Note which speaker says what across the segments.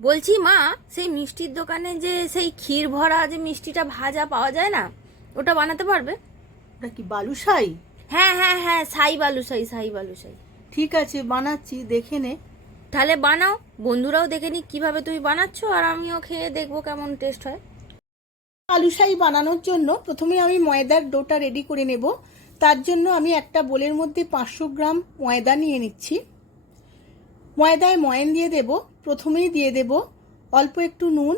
Speaker 1: বলছি মা সেই মিষ্টির দোকানে যে সেই ক্ষীর ভরা যে মিষ্টিটা ভাজা পাওয়া যায় না ওটা বানাতে পারবে?
Speaker 2: ওটা কি বালুশাই
Speaker 1: হ্যাঁ হ্যাঁ হ্যাঁ সাই বালুসাই সাই বালুসাই
Speaker 2: ঠিক আছে বানাচ্ছি দেখে নে।
Speaker 1: তাহলে বানাও বন্ধুরাও দেখে নি কীভাবে তুমি বানাচ্ছো আর আমিও খেয়ে দেখব কেমন টেস্ট হয়।
Speaker 2: বালুশাই বানানোর জন্য প্রথমে আমি ময়দার ডোটা রেডি করে নেব। তার জন্য আমি একটা বোলের মধ্যে পাঁচশো গ্রাম ময়দা নিয়ে নিচ্ছি। ময়দায় ময়ন দিয়ে দেব। প্রথমেই দিয়ে দেব অল্প একটু নুন,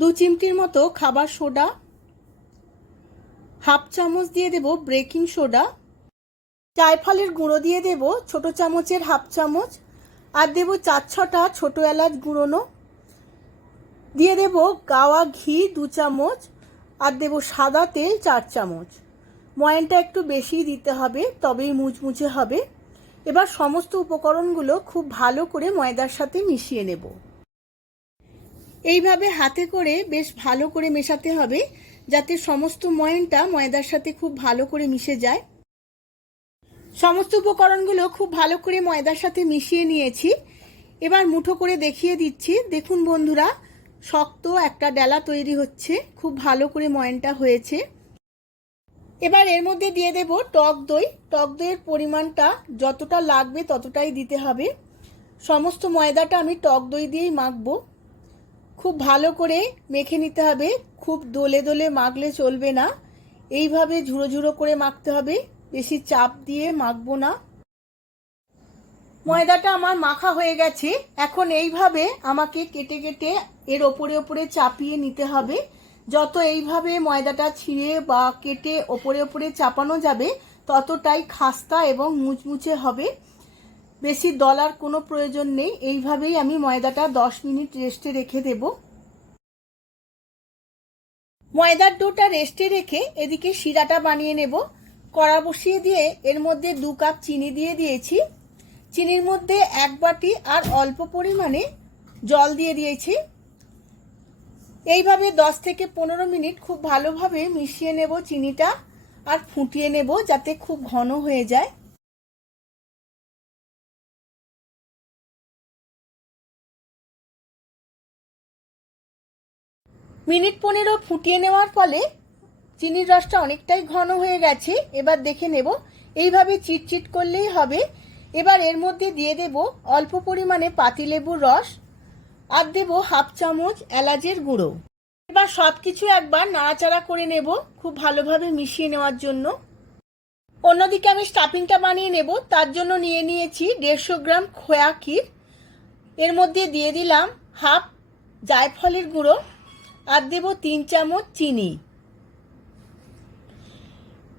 Speaker 2: দু চিমটির মতো খাবার সোডা, হাফ চামচ দিয়ে দেব বেকিং সোডা জায়ফলের গুঁড়ো দিয়ে দেব ছোট চামচের হাফ চামচ, আর দেব চার ছটা ছোটো এলাচ গুঁড়োনো, দিয়ে দেব গাওয়া ঘি দু চামচ, আর দেব সাদা তেল চার চামচ। ময়ানটা একটু বেশি দিতে হবে, তবেই মুচমুচে হবে। এবার সমস্ত উপকরণগুলো খুব ভালো করে ময়দার সাথে মিশিয়ে নেব। এইভাবে হাতে করে বেশ ভালো করে মেশাতে হবে যাতে সমস্ত ময়নটা ময়দার সাথে খুব ভালো করে মিশে যায়। সমস্ত উপকরণগুলো খুব ভালো করে ময়দার সাথে মিশিয়ে নিয়েছি। এবার মুঠো করে দেখিয়ে দিচ্ছি। দেখুন বন্ধুরা, শক্ত একটা ডেলা তৈরি হচ্ছে। খুব ভালো করে ময়নটা হয়েছে। এবার এর মধ্যে দিয়ে দেব টক দই। টক দইয়ের পরিমাণটা যতটা লাগবে ততটাই দিতে হবে। সমস্ত ময়দাটা আমি টক দই দিয়েই মাখবো। খুব ভালো করে মেখে নিতে হবে। খুব দোলে দোলে মাখলে চলবে না। এইভাবে ঝুড়ো ঝুড়ো করে মাখতে হবে। বেশি চাপ দিয়ে মাখবো না। ময়দাটা আমার মাখা হয়ে গেছে। এখন এইভাবে আমাকে কেটে কেটে এর ওপরে ওপরে চাপিয়ে নিতে হবে। যত এইভাবে ময়দাটা ছিঁড়ে বা কেটে ওপরে ওপরে চাপানো যাবে, ততটাই খাস্তা এবং মুচমুচে হবে। বেশি দলার কোনো প্রয়োজন নেই। এইভাবেই আমি ময়দাটা দশ মিনিট রেস্টে রেখে দেব। ময়দার ডোটা রেস্টে রেখে এদিকে শিরাটা বানিয়ে নেব। কড়া বসিয়ে দিয়ে এর মধ্যে দু কাপ চিনি দিয়ে দিয়েছি। চিনির মধ্যে এক বাটি আর অল্প পরিমাণে জল দিয়ে দিয়েছি। এইভাবে দশ থেকে পনেরো মিনিট খুব ভালোভাবে মিশিয়ে নেব চিনিটা আর ফুটিয়ে নেব যাতে খুব ঘন হয়ে যায়। মিনিট পনেরো ফুটিয়ে নেওয়ার ফলে চিনির রসটা অনেকটাই ঘন হয়ে গেছে। এবার দেখে নেব, এইভাবে চিটচিট করলেই হবে। এবার এর মধ্যে দিয়ে দেব অল্প পরিমাণে পাতিলেবুর রস। আর দেব হাফ চামচ এলাচের গুঁড়ো। এবার সব কিছু একবার নাড়াচাড়া করে নেব খুব ভালোভাবে মিশিয়ে নেওয়ার জন্য। অন্যদিকে আমি স্টাফিংটা বানিয়ে নেব, তার জন্য নিয়ে নিয়েছি দেড়শো গ্রাম খোয়া ক্ষীর। এর মধ্যে দিয়ে দিলাম হাফ জায়ফলের গুঁড়ো আর দেব তিন চামচ চিনি।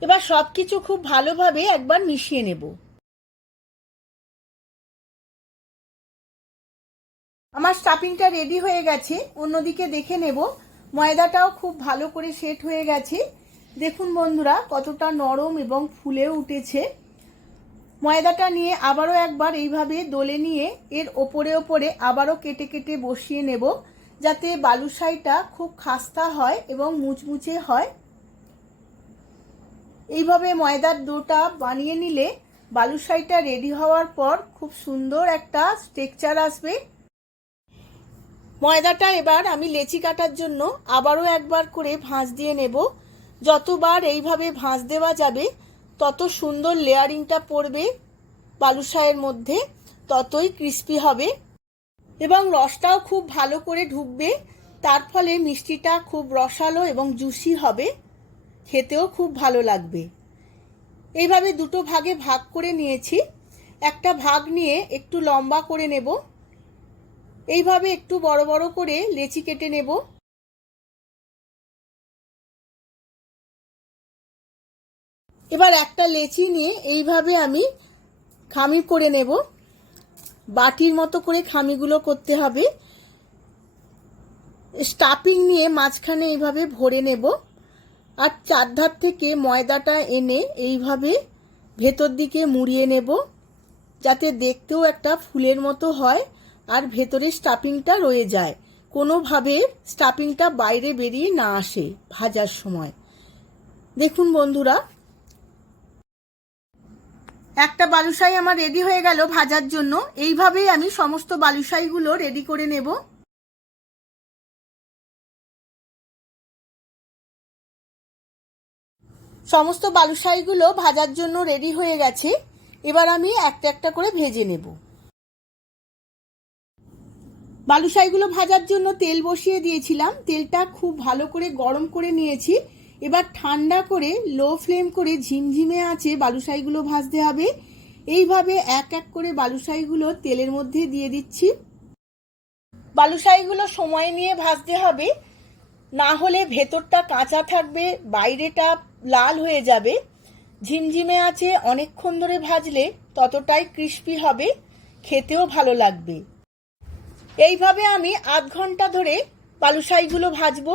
Speaker 2: এবার সব কিছু খুব ভালোভাবে একবার মিশিয়ে নেব। আমার স্টাফিংটা রেডি হয়ে গেছে। অন্যদিকে দেখে নেব। ময়দাটাও খুব ভালো করে সেট হয়ে গেছে। দেখুন বন্ধুরা, কতটা নরম এবং ফুলে উঠেছে। ময়দাটা নিয়ে আবারও একবার এইভাবে দোলে নিয়ে এর ওপরে ওপরে আবারও কেটে কেটে বসিয়ে নেব, যাতে বালুশাইটা খুব খাস্তা হয় এবং মুচমুচে হয়। এইভাবে ময়দার ডোটা বানিয়ে নিলে বালুশাইটা রেডি হওয়ার পর খুব সুন্দর একটা স্ট্রেকচার আসবে। ময়দাটা এবার আমি লেচি কাটার জন্য আবারও একবার করে ভাঁজ দিয়ে নেব। যতবার এইভাবে ভাঁজ দেওয়া যাবে, তত সুন্দর লেয়ারিংটা পড়বে বালুশাইয়ের মধ্যে, ততই ক্রিস্পি হবে। এবং রসটাও খুব ভালো করে ঢুকবে, তার ফলে মিষ্টিটা খুব রসালো এবং জুসি হবে, খেতেও খুব ভালো লাগবে। এইভাবে দুটো ভাগে ভাগ করে নিয়েছি। একটা ভাগ নিয়ে একটু লম্বা করে নেব। এইভাবে একটু বড় বড় করে লেচি কেটে নেব। এবার একটা লেচি নিয়ে এইভাবে আমি খামি করে নেব। বাটির মতো করে খামিগুলো করতে হবে। স্টাফিং নিয়ে মাঝখানে এইভাবে ভরে নেব। আর চারধার থেকে ময়দাটা এনে এইভাবে ভেতর দিকে মুড়িয়ে নেব। যাতে দেখতেও একটা ফুলের মতো হয়। আর ভেতরে স্টাফিংটা রয়ে যায়। কোনোভাবে স্টাফিংটা বাইরে বেরিয়ে না আসে ভাজার সময়। দেখুন বন্ধুরা। একটা বালুশাই আমার রেডি হয়ে গেল ভাজার জন্য। এইভাবেই আমি সমস্ত বালুশাইগুলো রেডি করে নেব। সমস্ত বালুশাইগুলো ভাজার জন্য রেডি হয়ে গেছে। এবার আমি একটা একটা করে ভেজে নেব। বালুশাইগুলো ভাজার জন্য তেল বসিয়ে দিয়েছিলাম। তেলটা খুব ভালো করে গরম করে নিয়েছি। এবার ঠান্ডা করে লো ফ্লেম করে ঝিমঝিমে আছে বালুশাইগুলো ভাজতে হবে। এইভাবে এক এক করে বালুশাইগুলো তেলের মধ্যে দিয়ে দিচ্ছি। বালুশাইগুলো সময় নিয়ে ভাজতে হবে। না হলে ভেতরটা কাঁচা থাকবে, বাইরেটা লাল হয়ে যাবে। ঝিমঝিমে আছে, অনেকক্ষণ ধরে ভাজলে ততটাই ক্রিস্পি হবে। খেতেও ভালো লাগবে। এইভাবে আমি আধ ঘণ্টা ধরে বালুশাইগুলো ভাজবো।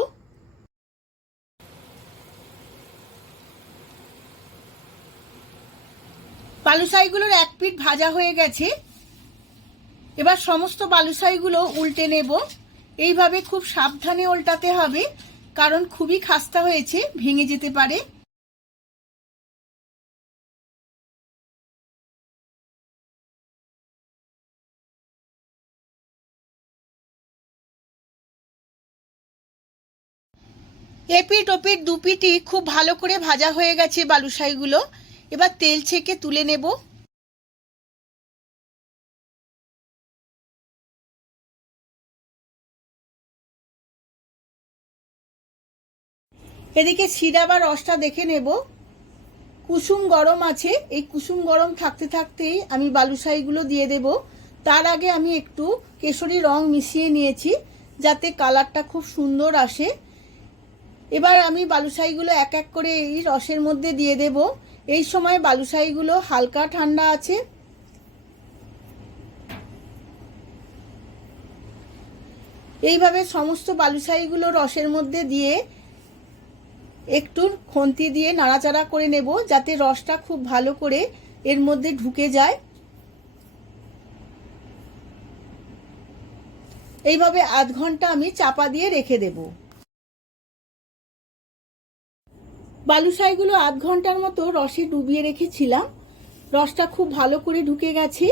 Speaker 2: বালুশাইগুলোর এক পিঠ ভাজা হয়ে গেছে। এবার সমস্ত বালুশাইগুলো উল্টে নেব। এইভাবে খুব সাবধানে উল্টাতে হবে, কারণ খুবই খাস্তা হয়েছে, ভেঙে যেতে পারে। এপিট ওপিট দুপিটি খুব ভালো করে ভাজা হয়ে গেছে বালুশাইগুলো। এবার তেল ছেঁকে তুলে নেব। এদিকে শিরা বা রসটা দেখে নেব। কুসুম গরম আছে, এই কুসুম গরম থাকতে থাকতেই আমি বালুশাইগুলো দিয়ে দেব। তার আগে আমি একটু কেশরি রং মিশিয়ে নিয়েছি, যাতে কালারটা খুব সুন্দর আসে। এবার আমি বালুশাইগুলো এক এক করে এই রসের মধ্যে দিয়ে দেব। এই সময় বালুশাইগুলো হালকা ঠান্ডা আছে। এইভাবে সমস্ত বালুশাইগুলো রসের মধ্যে দিয়ে একটু খন্তি দিয়ে নাড়াচাড়া করে নেব, যাতে রসটা খুব ভালো করে এর মধ্যে ঢুকে যায়। এইভাবে আধ ঘণ্টা আমি চাপা দিয়ে রেখে দেব। বালুশাইগুলো আধ ঘণ্টার মতো রসে ডুবিয়ে রেখেছিলাম। রসটা খুব ভালো করে ঢুকে গেছে।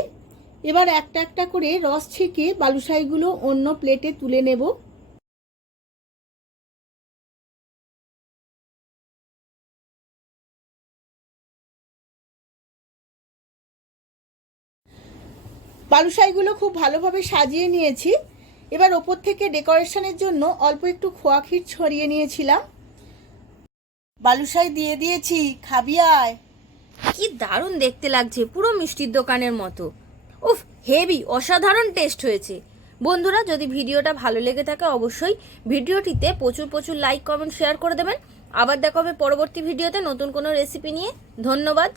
Speaker 2: এবার একটা একটা করে রস ছেঁকে বালুশাইগুলো অন্য প্লেটে তুলে নেব। বালুশাইগুলো খুব ভালোভাবে সাজিয়ে নিয়েছি। এবার ওপর থেকে ডেকোরেশনের জন্য অল্প একটু খোয়া ক্ষীর ছড়িয়ে নিয়েছিলাম। বালুশাই দিয়ে দিয়েছি, খাবি আয়।
Speaker 1: কি দারুণ দেখতে লাগছে, পুরো মিষ্টির দোকানের মতো। উফ, হেভি, অসাধারণ টেস্ট হয়েছে। বন্ধুরা, যদি ভিডিওটা ভালো লেগে থাকে, অবশ্যই ভিডিওটিতে প্রচুর প্রচুর লাইক কমেন্ট শেয়ার করে দেবেন। আবার দেখা হবে পরবর্তী ভিডিওতে নতুন কোনো রেসিপি নিয়ে। ধন্যবাদ।